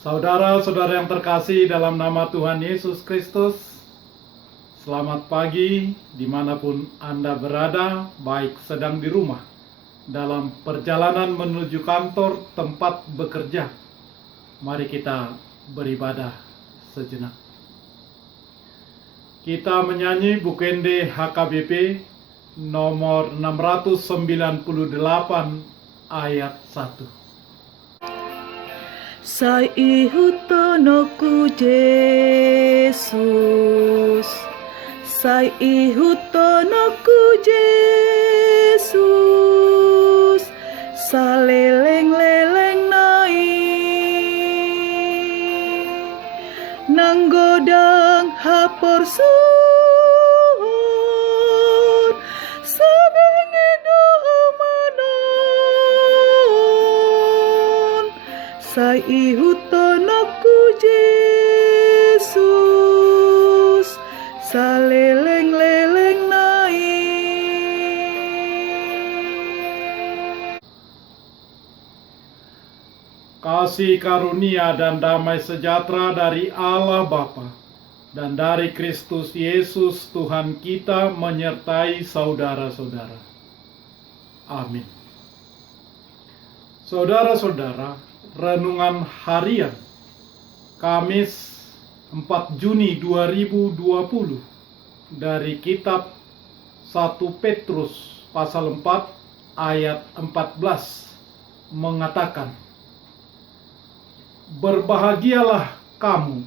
Saudara-saudara yang terkasih dalam nama Tuhan Yesus Kristus, selamat pagi dimanapun Anda berada, baik sedang di rumah, dalam perjalanan menuju kantor tempat bekerja. Mari kita beribadah sejenak. Kita menyanyi Bukende HKBP nomor 698 ayat 1. Saihutonoku Yesus, Saihutonoku Yesus, saleleng-leleng nai, nanggodang hapor sur, sabenge domanon, Saihutonoku Yesus, saleleng-leleng nai. Kasih karunia dan damai sejahtera dari Allah Bapa dan dari Kristus Yesus Tuhan kita menyertai saudara-saudara. Amin. Saudara-saudara, renungan harian Kamis 4 Juni 2020 dari kitab 1 Petrus pasal 4 ayat 14 mengatakan, "Berbahagialah kamu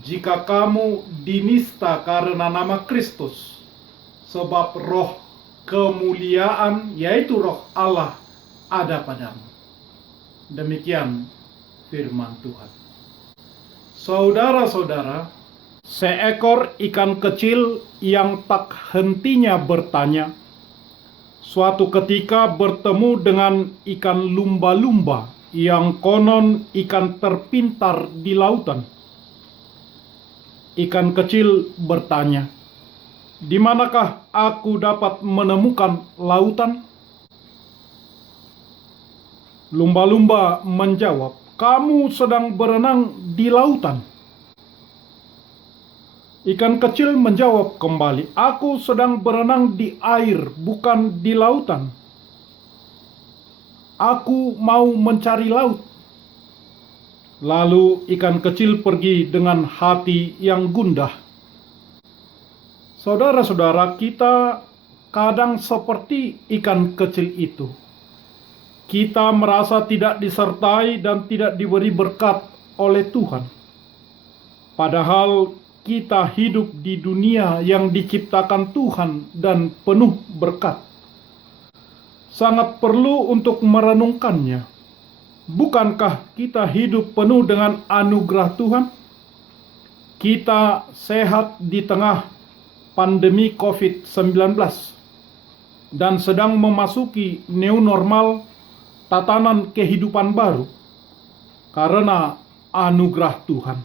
jika kamu dinista karena nama Kristus, sebab roh kemuliaan yaitu roh Allah ada padamu." Demikian firman Tuhan. Saudara-saudara, seekor ikan kecil yang tak hentinya bertanya, suatu ketika bertemu dengan ikan lumba-lumba yang konon ikan terpintar di lautan. Ikan kecil bertanya, "Di manakah aku dapat menemukan lautan?" Lumba-lumba menjawab, "Kamu sedang berenang di lautan." Ikan kecil menjawab kembali, "Aku sedang berenang di air, bukan di lautan. Aku mau mencari laut." Lalu ikan kecil pergi dengan hati yang gundah. Saudara-saudara, kita kadang seperti ikan kecil itu. Kita merasa tidak disertai dan tidak diberi berkat oleh Tuhan. Padahal kita hidup di dunia yang diciptakan Tuhan dan penuh berkat. Sangat perlu untuk merenungkannya. Bukankah kita hidup penuh dengan anugerah Tuhan? Kita sehat di tengah pandemi COVID-19 dan sedang memasuki new normal, tatanan kehidupan baru karena anugerah Tuhan.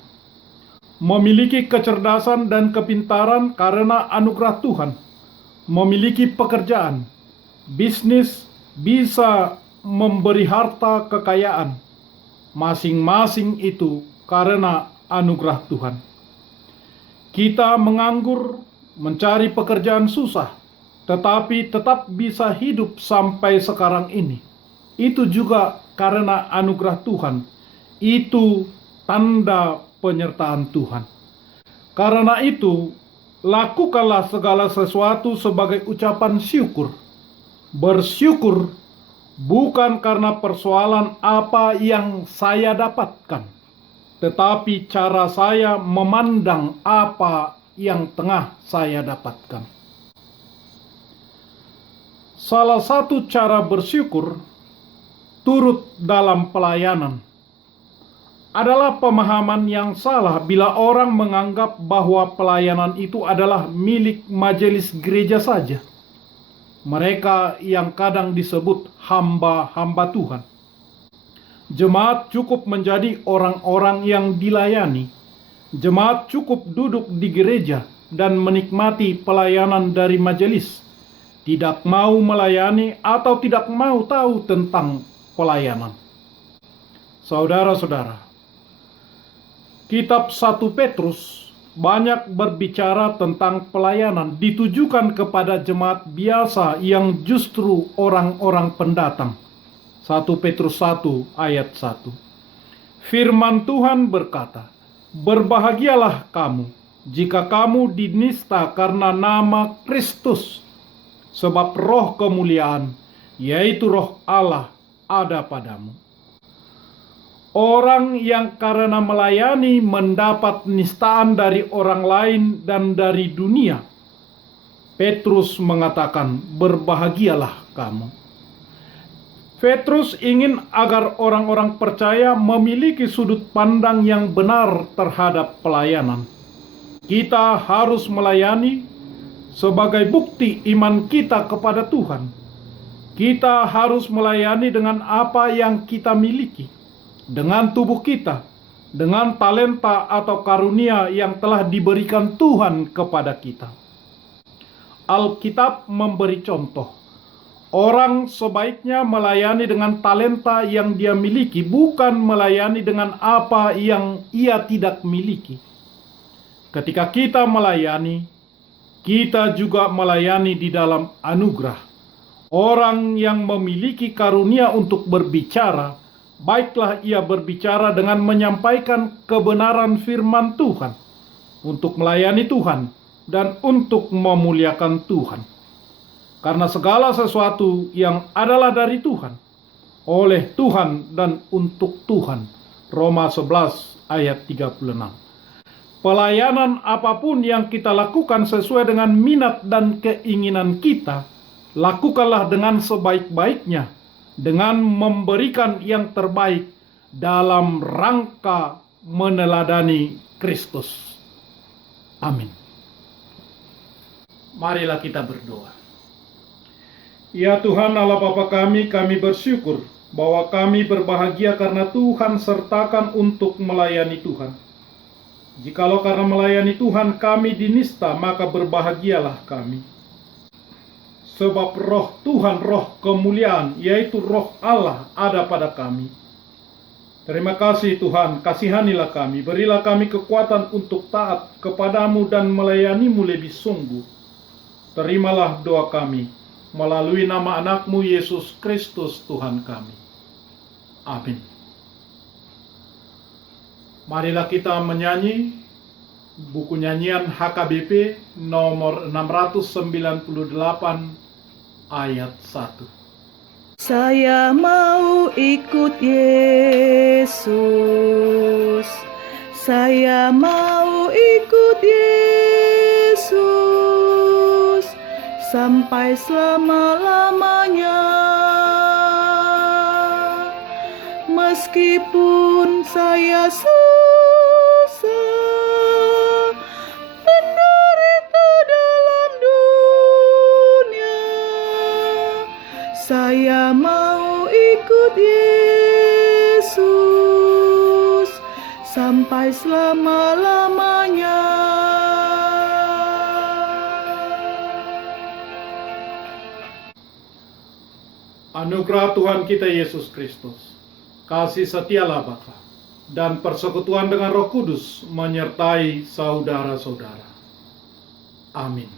Memiliki kecerdasan dan kepintaran karena anugerah Tuhan. Memiliki pekerjaan, bisnis, bisa memberi harta kekayaan. Masing-masing itu karena anugerah Tuhan. Kita menganggur, mencari pekerjaan susah, tetapi tetap bisa hidup sampai sekarang ini. Itu juga karena anugerah Tuhan. Itu tanda penyertaan Tuhan. Karena itu, lakukanlah segala sesuatu sebagai ucapan syukur. Bersyukur bukan karena persoalan apa yang saya dapatkan, tetapi cara saya memandang apa yang tengah saya dapatkan. Salah satu cara bersyukur turut dalam pelayanan adalah pemahaman yang salah bila orang menganggap bahwa pelayanan itu adalah milik majelis gereja saja. Mereka yang kadang disebut hamba-hamba Tuhan. Jemaat cukup menjadi orang-orang yang dilayani. Jemaat cukup duduk di gereja dan menikmati pelayanan dari majelis. Tidak mau melayani atau tidak mau tahu tentang pelayanan. Saudara-saudara, Kitab 1 Petrus banyak berbicara tentang pelayanan ditujukan kepada jemaat biasa yang justru orang-orang pendatang. 1 Petrus 1 ayat 1. Firman Tuhan berkata, "Berbahagialah kamu jika kamu dinista karena nama Kristus, sebab roh kemuliaan, yaitu roh Allah, ada padamu." Orang yang karena melayani mendapat nistaan dari orang lain dan dari dunia. Petrus mengatakan, "Berbahagialah kamu." Petrus ingin agar orang-orang percaya memiliki sudut pandang yang benar terhadap pelayanan. Kita harus melayani sebagai bukti iman kita kepada Tuhan. Kita harus melayani dengan apa yang kita miliki, dengan tubuh kita, dengan talenta atau karunia yang telah diberikan Tuhan kepada kita. Alkitab memberi contoh. Orang sebaiknya melayani dengan talenta yang dia miliki, bukan melayani dengan apa yang ia tidak miliki. Ketika kita melayani, kita juga melayani di dalam anugerah. Orang yang memiliki karunia untuk berbicara, baiklah ia berbicara dengan menyampaikan kebenaran firman Tuhan, untuk melayani Tuhan dan untuk memuliakan Tuhan. Karena segala sesuatu yang adalah dari Tuhan, oleh Tuhan dan untuk Tuhan. Roma 11 ayat 36. Pelayanan apapun yang kita lakukan sesuai dengan minat dan keinginan kita, lakukanlah dengan sebaik-baiknya, dengan memberikan yang terbaik dalam rangka meneladani Kristus. Amin. Marilah kita berdoa. Ya Tuhan Allah Bapa kami bersyukur bahwa kami berbahagia karena Tuhan sertakan untuk melayani Tuhan. Jikalau karena melayani Tuhan kami dinista, maka berbahagialah kami. Sebab roh Tuhan, roh kemuliaan, yaitu roh Allah ada pada kami. Terima kasih Tuhan, kasihanilah kami, berilah kami kekuatan untuk taat kepadamu dan melayanimu lebih sungguh. Terimalah doa kami, melalui nama anakmu Yesus Kristus Tuhan kami. Amin. Marilah kita menyanyi buku nyanyian HKBP nomor 698 ayat 1. Saya mau ikut Yesus. Saya mau ikut Yesus sampai selama-lamanya. Meskipun saya susah menderita dalam dunia, saya mau ikut Yesus sampai selama-lamanya. Anugerah Tuhan kita Yesus Kristus, kasih setialah Bapa, dan persekutuan dengan Roh Kudus menyertai saudara-saudara. Amin.